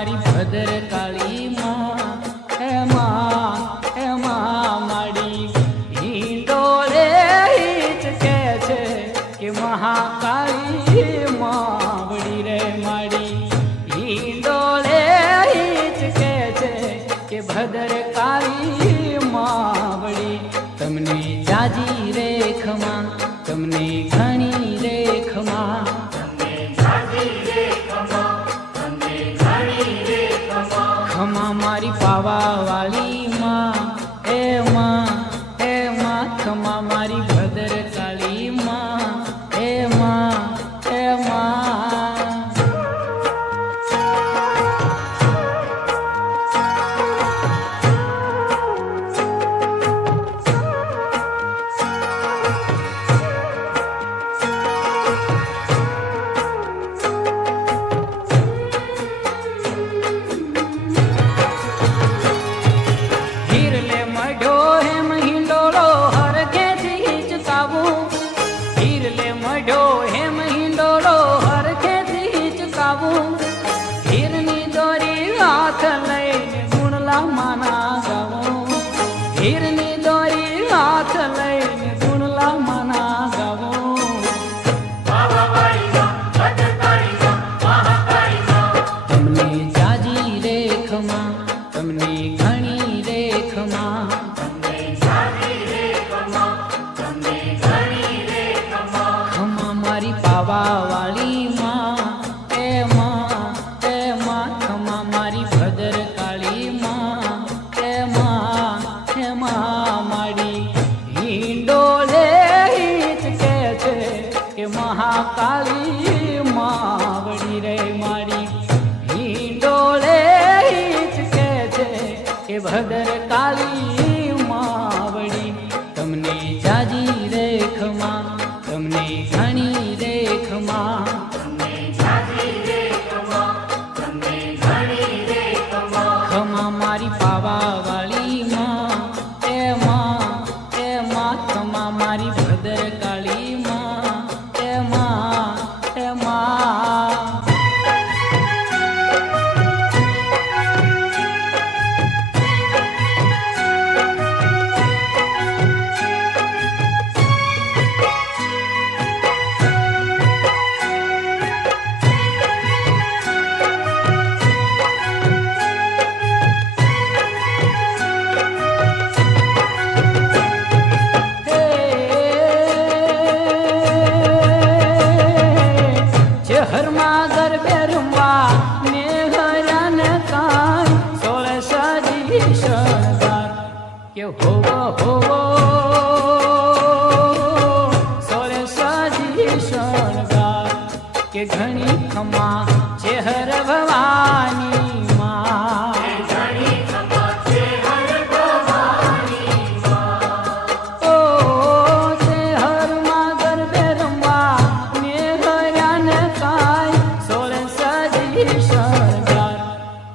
મારી ભદર કાળી માં હે માડી હિંડોળે હિચકે છે કે મહાકાળી માવડી રે માડી હિંડોળે હિચકે છે કે ભદર કાળી માવડી તમને જાજી રેખમાં તમને ઘણી રેખમાં ખમા મારી પાવા વાળી માં ખમા મારી ભદર કાળી માં હે માં હીરની દોરી હાથ લઈને ગુણલા માના ગાવો તમને જાજી રેખમાં તમને ઘણી રેખમાં ખમા મારી પાવા વાળી માં ખમા મારી ભદર કાળી માં માડી હિંડોળે હિચકે છે કે મહાકાળી માવડી રે માડી હિંડોળે હિચકે છે કે ભદર કાળી માવડી તમને જાજી રેખમાં તમને ઘણી રેખમાં ખમા મારી પાવા વાળી ખમા મારી ભદર કાળી માં હરમાં ગરબે રમવા ને હરાન કાય સોળે સજી શણગાર કે હોવો સોળે સજી શણગાર કે ઘણી ખમા ચેહર ભવાની માં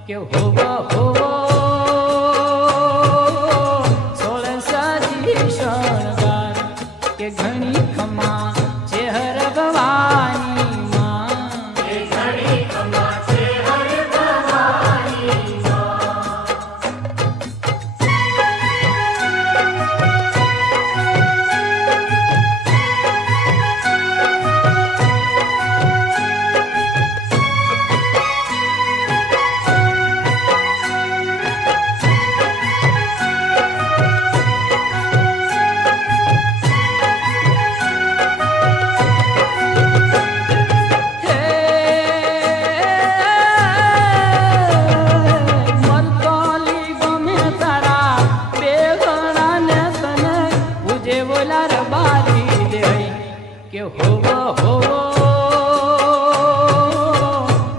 કે હોવો સોળ સજી શણગાર કે ઘણી ખમા ચેહર ભવાની માં કે હોવો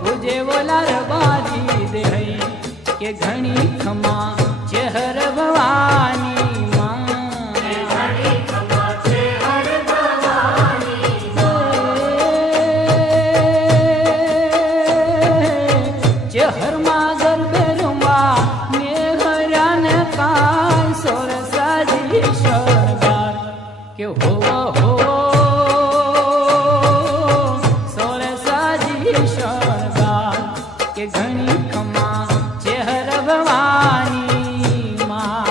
ઉજે બોલા રબારી દે કે ઘણી ખમા ચેહર ભવાની ચેહર માં ગરબે રમવા ને હરાન કાય સોર સાજી શણગાર કે હોવો સોળ સાજી શણગાર કે ઘણી ખમા છે હર ભવાની માં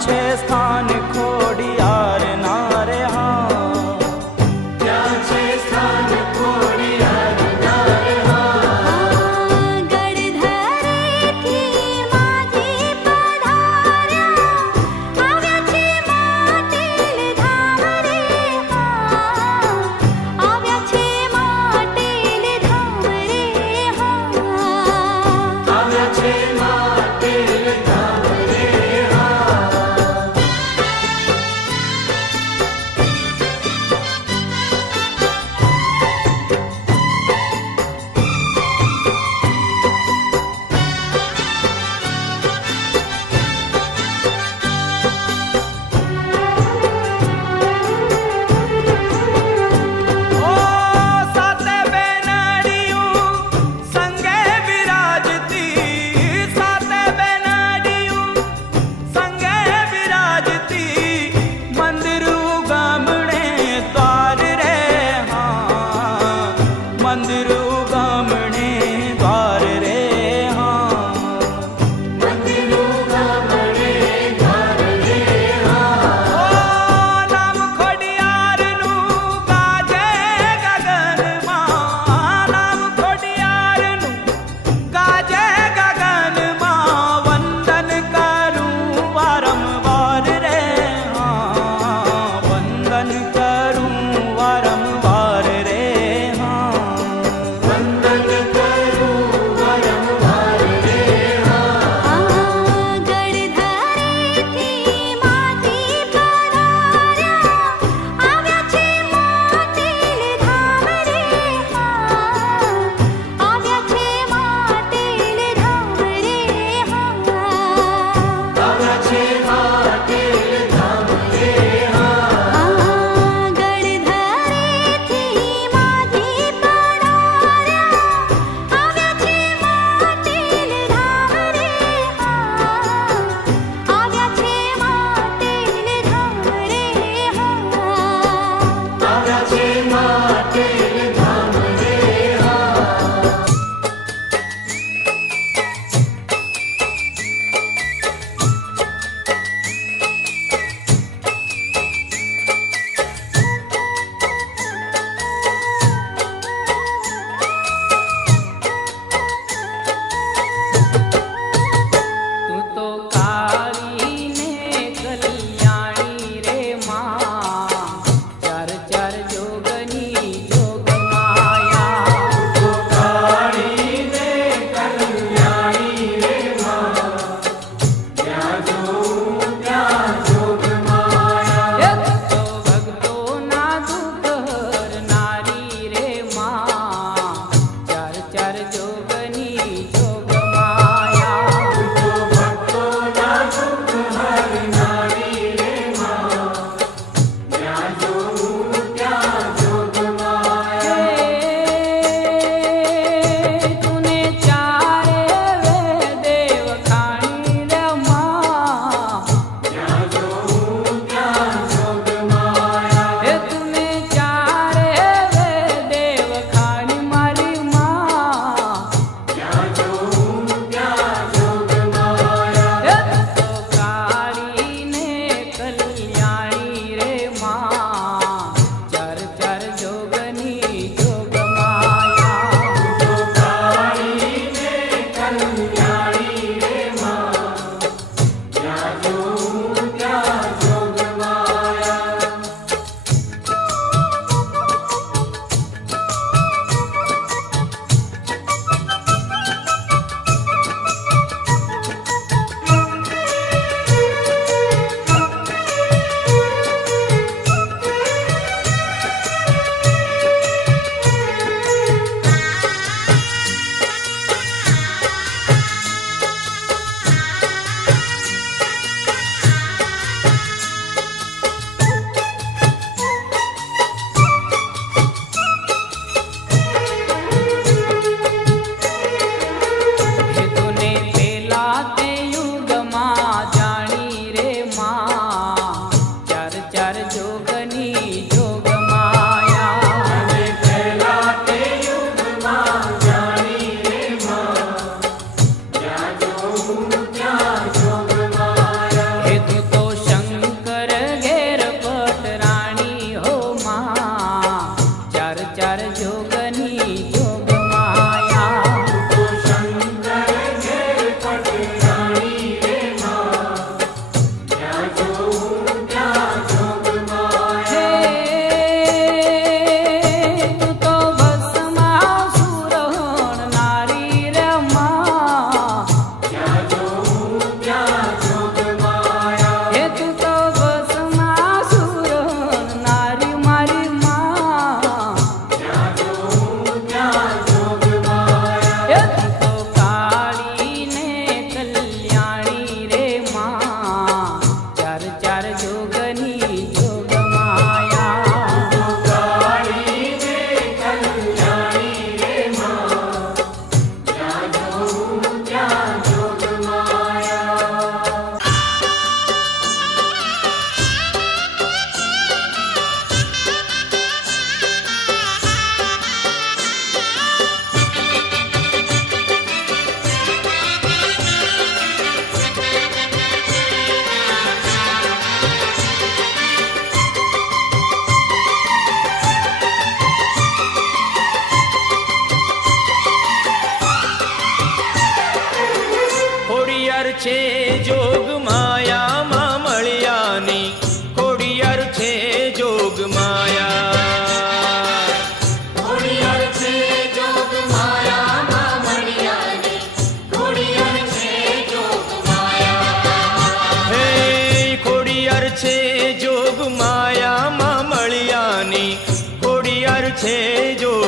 છે સ્થાન ખોડિયાર ના રે હા, ત્યાં છે સ્થાન ખોડિયાર ના રે હા. ગડધરેથી માજી પધાર્યા, આવ્યા છે માટેલ ધામ રે હા, આવ્યા છે માટેલ ધામ રે હા. આવ્યા છે માટેલ ધામ રે હા.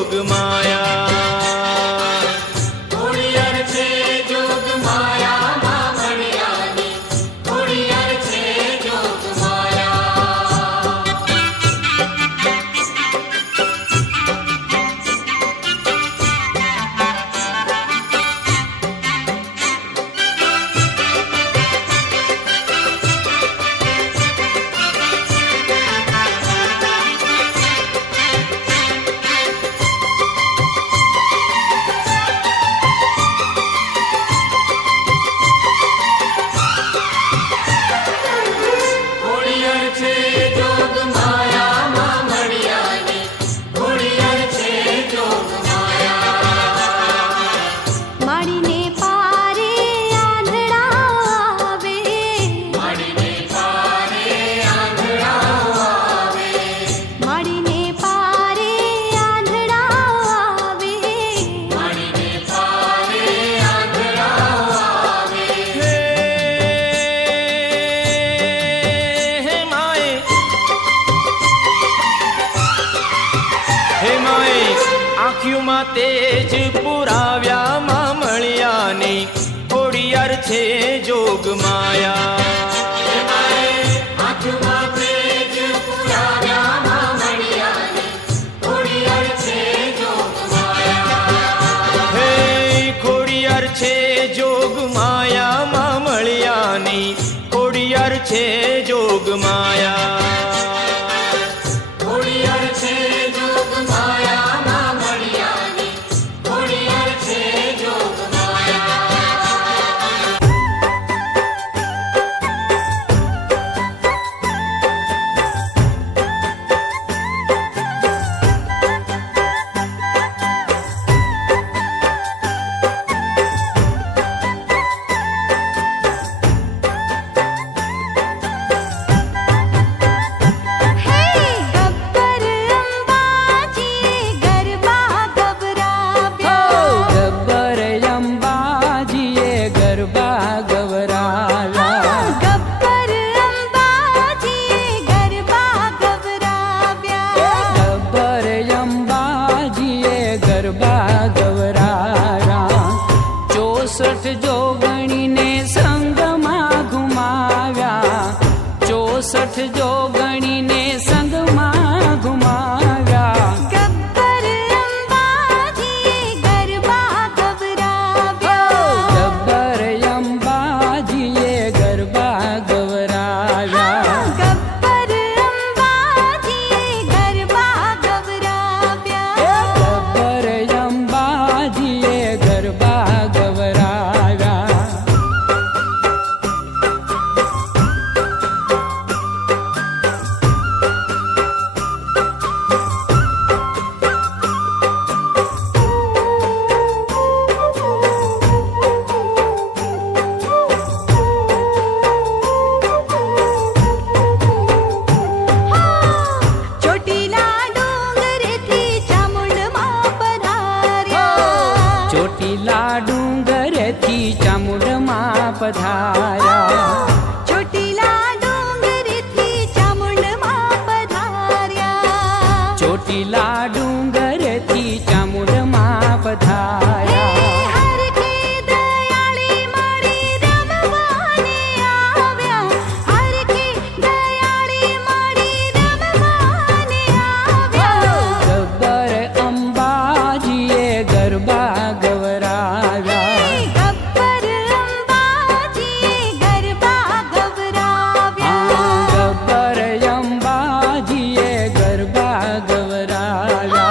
જોગ માયા. ખોડિયાર છે જોગ માયા માં મણિયાની, ખોડિયાર છે જોગ માયા. ખોડિયાર છે જોગ માયા માં મણિયાની, ખોડિયાર છે જોગ માયા. માડીને પારે આંધળા આવે, માડીને પારે આંધળા આવે, માડીને પારે આંધળા આવે, માડીને પારે આંધળા આવે. હે માએ, હે માએ આંખ્યુંમાં તેજ પુરાવ્યા માં મળ્યાની, ખોડિયાર છે જોગ માયા. આંખમાં તેજ પુરાવ્યા માં મણિયાની, ખોડિયાર છે જોગ માયા. હે ખોડિયાર છે જોગ માયા માં મળ્યાની, ખોડિયાર છે જોગ માયા. ખોડિયાર છે જોગ માયા માં મણિયાની, ખોડિયાર છે જોગ માયા. હે ગબ્બર અંબાજી ગરબા ગવરાવ્યા, ગબ્બર અંબાજીએ ગરબા ગવરાવ્યા. ગબ્બર અંબાજી ગરબા ગવરાવ્યા, ગબ્બર અંબાજીએ ગરબા ગવરાવ્યા. 64 જોગણીને સંગમાં ઘુમાવ્યા, 64 જોગણીને સંગમાં ઘુમાવ્યા. ગબ્બર અંબાજી ગરબા ગવરાવ્યા, ગબ્બર અંબાજીએ ગરબા ગવરાવ્યા. ગબ્બર અંબાજી ગરબા ગવરાવ્યા, ગબ્બર અંબાજીએ ગરબા ગવરાવ્યા. ચોટીલા ડુંગરેથી ચામુંડમાં પધાર્યા, ચોટીલા ડુંગરેથી ચામુંડમાં પધાર્યા. ચોટીલા ડુંગરેથી ચામુંડમાં પધાર્યા, ચોટીલા ડુંગરેથી ચામુંડમાં પધાર્યા. હરખી દયાળી માડી રમવાને આવ્યા, હરખી દયાળી માડી રમવાને આવ્યા, ગબ્બર અંબાજીએ ગરબા ગવરાવ્યા. ગબ્બર અંબાજી ગરબા ગવરાવ્યા, ગબ્બર અંબાજીએ ગરબા ગવરાવ્યા.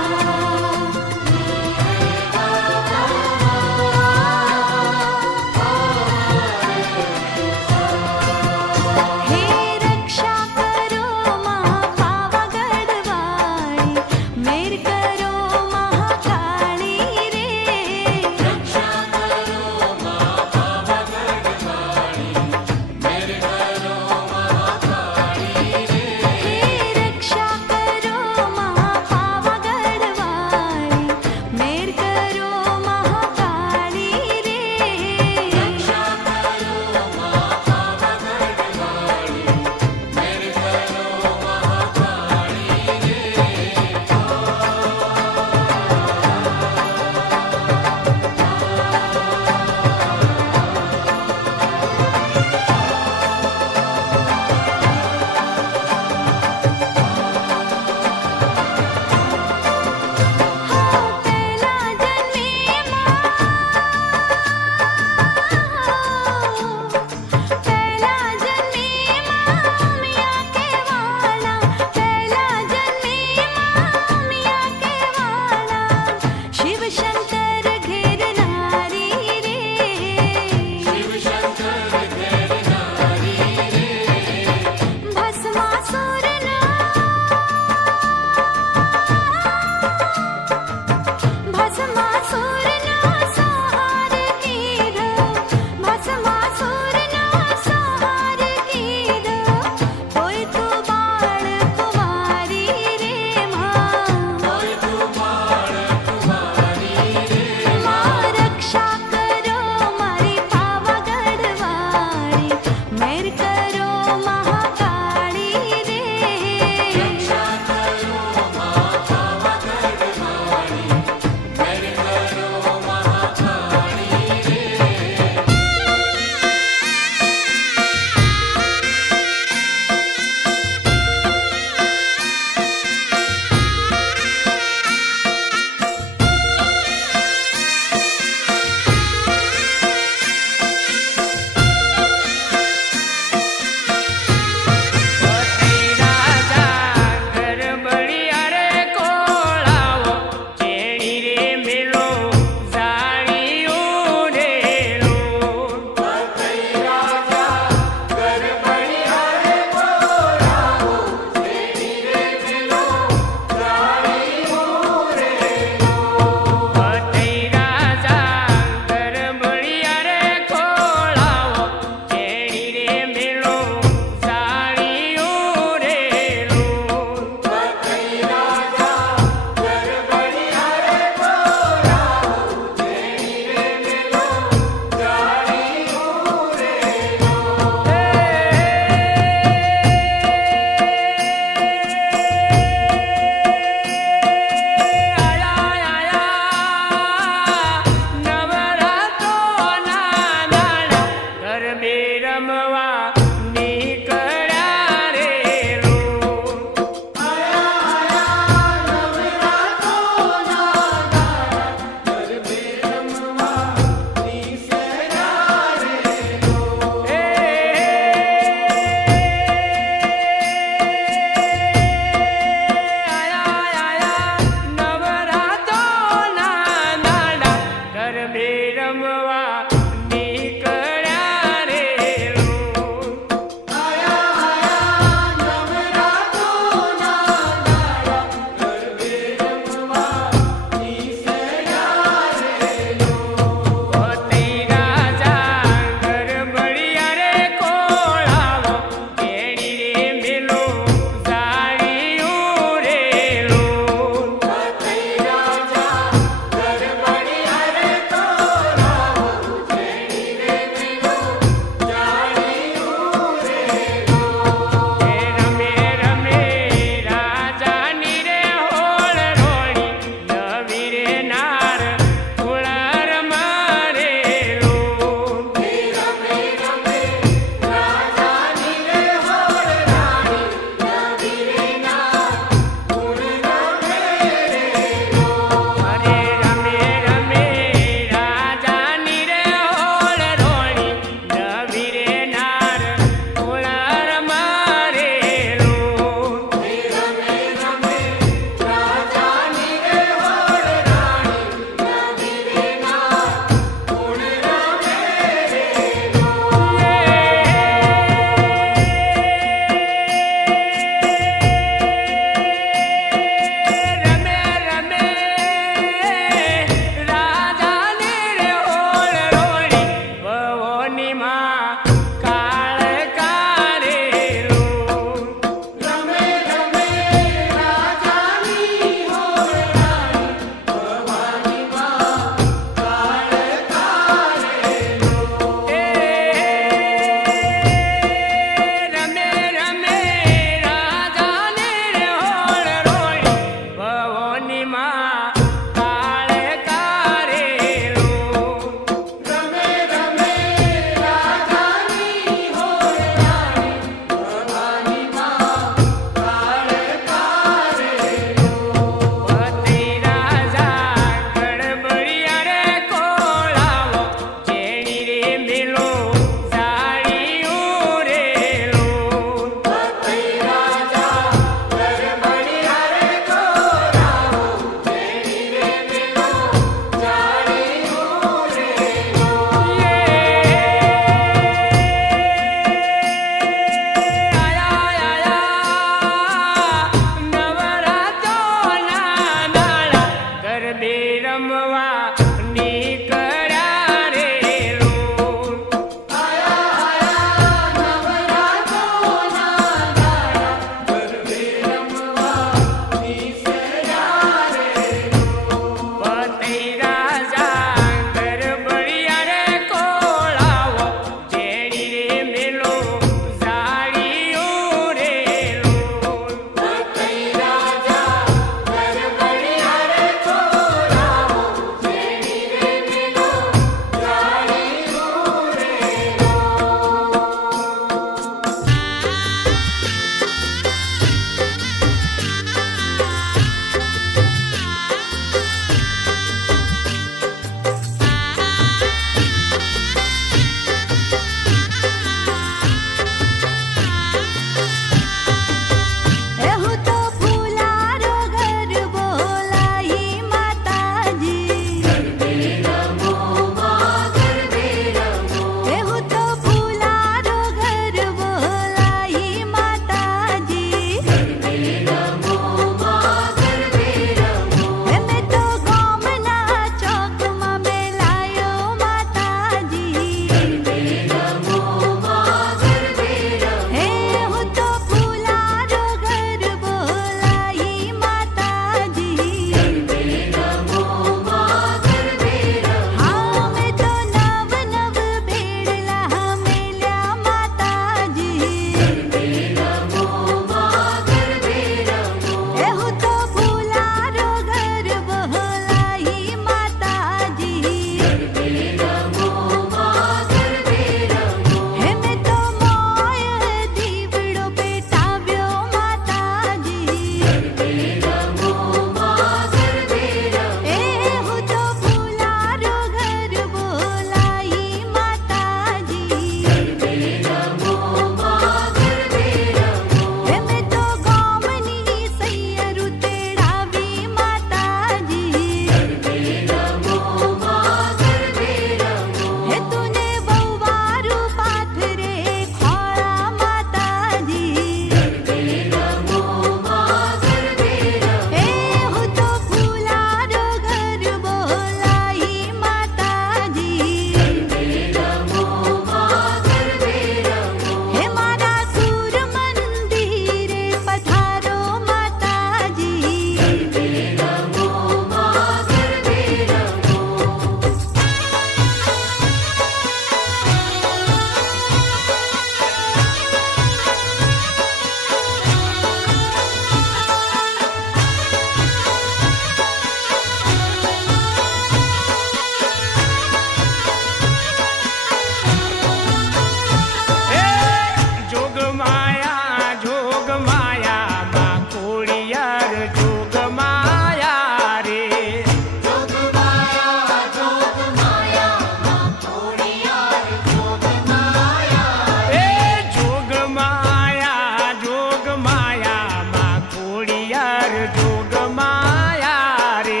ખોડિયાર જોગ માયા રે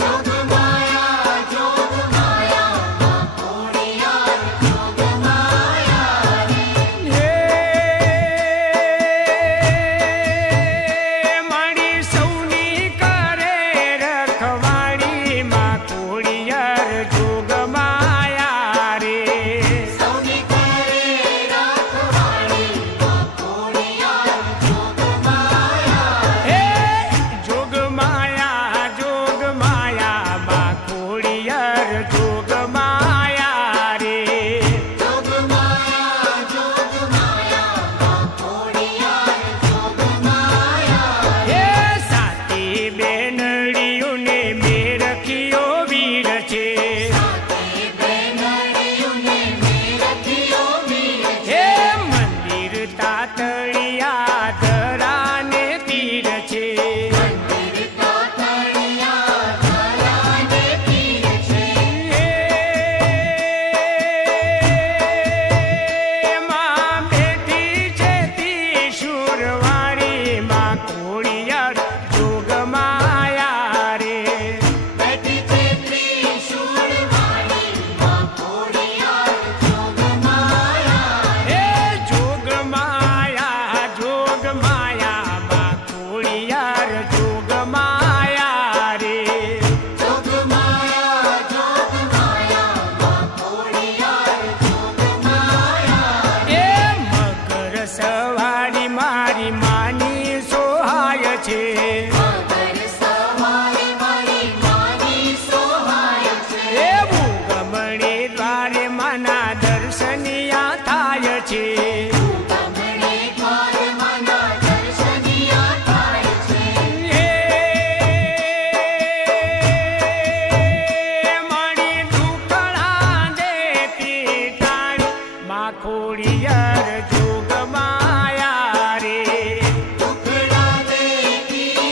જોગ માયા માં ખોડિયાર જોગ માયા રે હે મારી સૌની કરે રખવાડી માં ખોડિયાર જોગ માયા રે સૌની કરે રાખવાળી માં ખોડિયાર જોગ માયા હે જોગ માયા માં ખોડિયાર જોગ માયા રે જોગ માયા માં ખોડિયાર જોગ માયા હે સાતી બેનડીઓને મેરખીઓ વીર છે સાતે બેનડીઓને મેરખીઓ વીર હે મંદિર તાતળિયા ધરાને તીર છે મંદિર તાતણિયા ધરાને તીર છે હે માં બેઠી છે ત્રિશુળવાળી માં ખોડિયાર જોગ માયા રે બેઠી છે ત્રિશૂળવાળી માં ખોડિયાર જોગ માયા હે જોગ માયા માં ખોડિયાર જોગ માયા રે જોગ માયા માં ખોડિયાર જોગ માયા એ મકર સવારી મારી માની સોહાય છે મગર સવારી મારી માની સોહાય છે એવું ગમણે દ્વારે માના દર્શનિયા થાય છે ગમણે દ્વાર માના દર્શનિયા થાય છે હે મારી દુખડા દેતી ટાણી માં ખોડિયાર જોગ માયા રે ટુકડા દેતી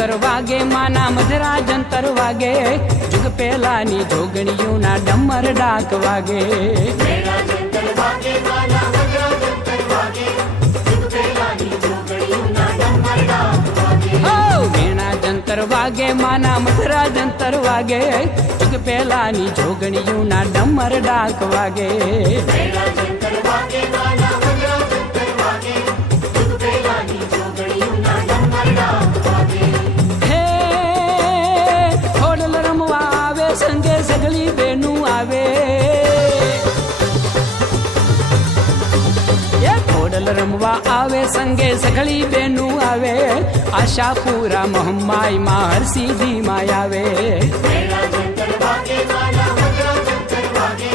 જંતર વાગે માના મધરા જંતર વાગે જુગ પહેલાની જોગણીઓના ડમર ડાક વાગે મેળા જંતર વાગે માના મધરા જંતર વાગે જુગ પહેલાની જોગણીઓના ડમર ડાક વાગે હો વેણા જંતર વાગે માના મધરા જંતર વાગે જુગ પહેલાની જોગણીઓના ડમર ડાક વાગે મેળા જંતર વાગે માના મધરા જંતર વાગે જુગ પહેલાની જોગણીઓના ડમર ડાક વાગે હે ખોડલ રમવા આવે સંગે સગળી બેનું આવે એ ખોડલ રમવા આવે સંગે સગળી બેનું આવે આશાપુરા મહમાઈ માં હરસિદ્ધિ માં આવે મેળા જંતર વાગે માના મધરા જંતર વાગે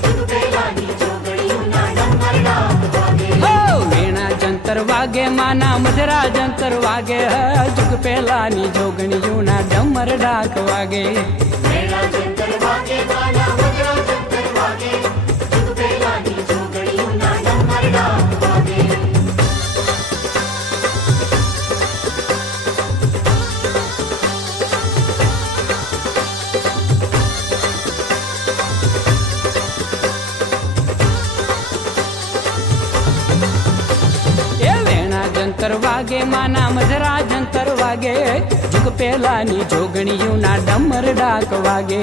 જુગ પહેલાની જોગણીઓના ડમર ડાક વાગે હો વેણા જંતર વાગે માના મધરા જંતર વાગે જુગ પહેલાની જોગણીઓના ડમર ડાક વાગે મેળા જંતર વાગે માના મધરા જંતર વાગે જુગ પહેલાની જોગણીઓના ડમર ડાક વાગે એ વેણા જંતર વાગે માના મધરા જંતર વાગે જુગ પહેલાની જોગણીઓના ડમર ડાક વાગે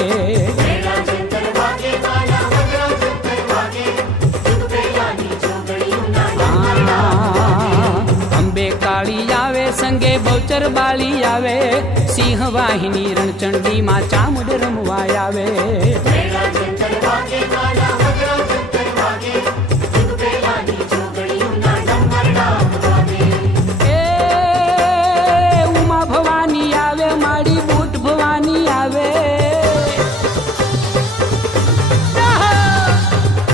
મેળા જંતર વાગે માના મધરા જંતર વાગે જુગ પહેલાની જોગણીઓના ડમર ડાક અંબે કાળી આવે સંગે બહુચર બાળી આવે સિંહ વાહિની રણચંડી માં ચામુંડ રમવા આવે મેળા જંતર વાગે માના મધરા જંતર વાગે જુગ પહેલાની જોગણીઓના ડમર ડાક વાગે એ ઉમા ભવાની આવે મારી બુટ ભવાની આવે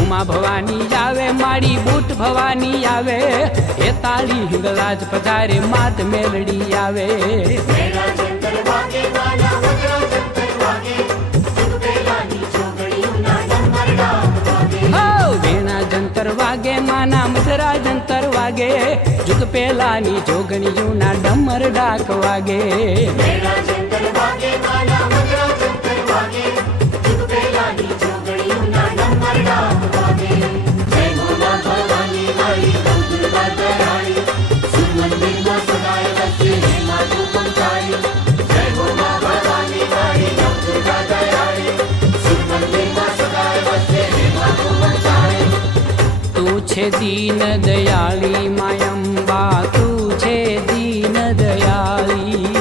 ઉમા ભવાની આવે મારી બુટ ભવાની આવે એ તાળી હિંગલાજ પધારે માત મેલડી આવે મેળા જંતર વાગે માના મધરા જંતર વાગે જુગ પહેલાની જોગણીઓના ડમર ડાક વાગે હો વેણા જંતર વાગે માના મધરા જંતર વાગે જુગ પહેલાની જોગણીઓના ડમર ડાક વાગે મેળા જંતર વાગે માના મધરા જંતર વાગે જુગ પહેલાની જોગણીઓના ડમર ડાક વાગે જય મોલા ભવાની મારી નવ દુર્ગા દયાળી સુર મંદિરમાં સદાય વસે હે માતું પંચાળી જય મોલા ભવાની મારી નવ દુર્ગા દયાળી સુર મંદિરમાં સદાય વસે હે માતું પંચાળી તું છે દીન દયાળી માયંબા તું છે દીન દયાળી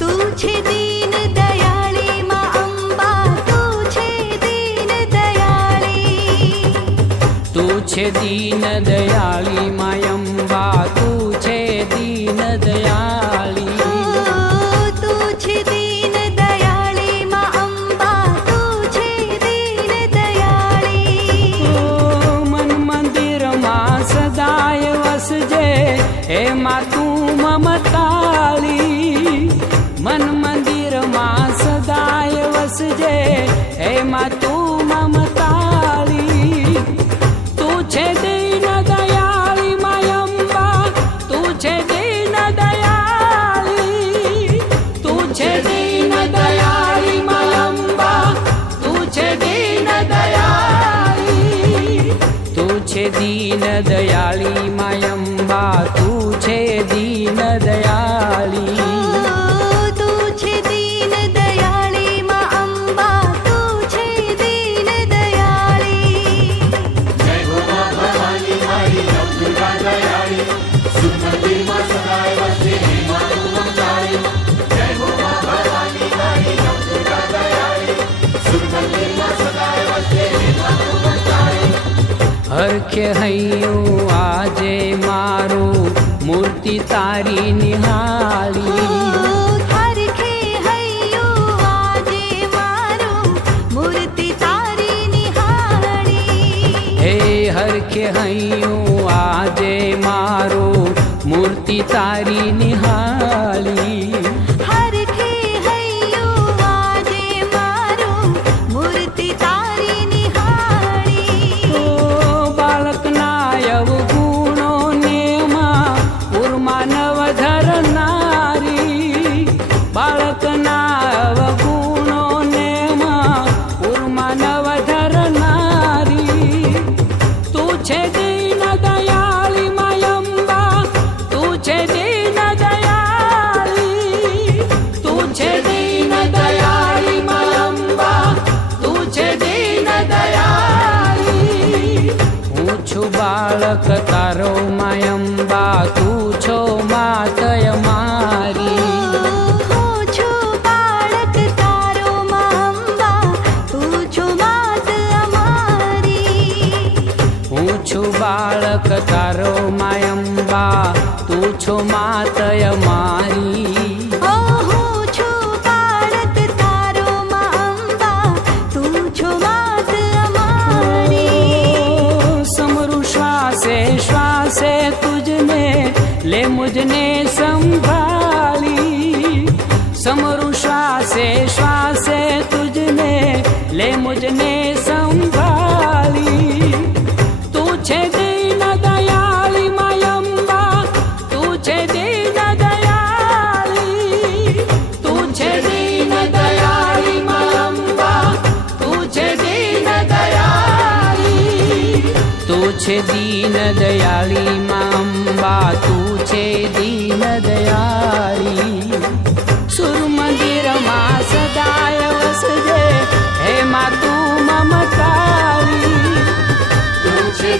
તું છે દીન દયાળી માં અંબા તું છે દીન દયાળી તું છે દીન દયાળી માયંબા તું છે દીન દયાળી તું છે દીન દયાળી માં અંબા તું છે દીન દયાળી ઓ મન મંદિરમાં સદાય વસજે એમાં તું મમતાળી મન મંદિરમાં સદાય વસજે એમાં તું મમતાળી તું છે દીન દયાળી માયંબા તું છે દીન દયાળી તું છે દીન દયાળી માયંબા તું છે દીન દયાળી તું છે દીન દયાળી માયંબા તું છે દીન દયાળી તું છે દીન દયાળી માં અંબા તું છે દીન દયાળી જય મોલા ભવાની મારી નવ દુર્ગા દયાળી સુર મંદિરમાં સદાય વસે હે માતું પંચાળી જય મોલા ભવાની મારી નવ દુર્ગા દયાળી સુર મંદિરમાં સદાય વસે હે માતું પંચાળી હરખે હૈયું આજે મારું મૂર્તિ તારી નિહાળી હરખે હૈયું આજે મારું મૂર્તિ તારી નિહાળી હે હરખે હૈયું આજે મારું મૂર્તિ તારી નિહાળી હરખે હૈયું આજે મારું મૂર્તિ તારી નિહાળી ઓ બાળકના અવગુણો ને માં ઉર્મા નવ ધરનારી છું બાળક તારો માયંબા તું છો માતય મારી હું છું બાળક તારો અંબા તું છો માત અમારી હું છું બાળક તારો માયંબા તું છો માતય મારી હું છું બાળક તારો અંબા તું છો માત અમારી समरु श्वासे श्वासे तुझने ले मुझने संभाली समरु श्वासे श्वासे तुझने ले मुझने संभाली तू छे दीन दयाली मायंबा तू छे दीन दयाली तू छे दीन दयाली मायंबा तू छे दीन दयाली તું છે દીન દયાળી માં અંબા તું છે દીન દયાળી સુર મંદિરમાં સદાય વસજે હે માં તું મમતાળી તું છે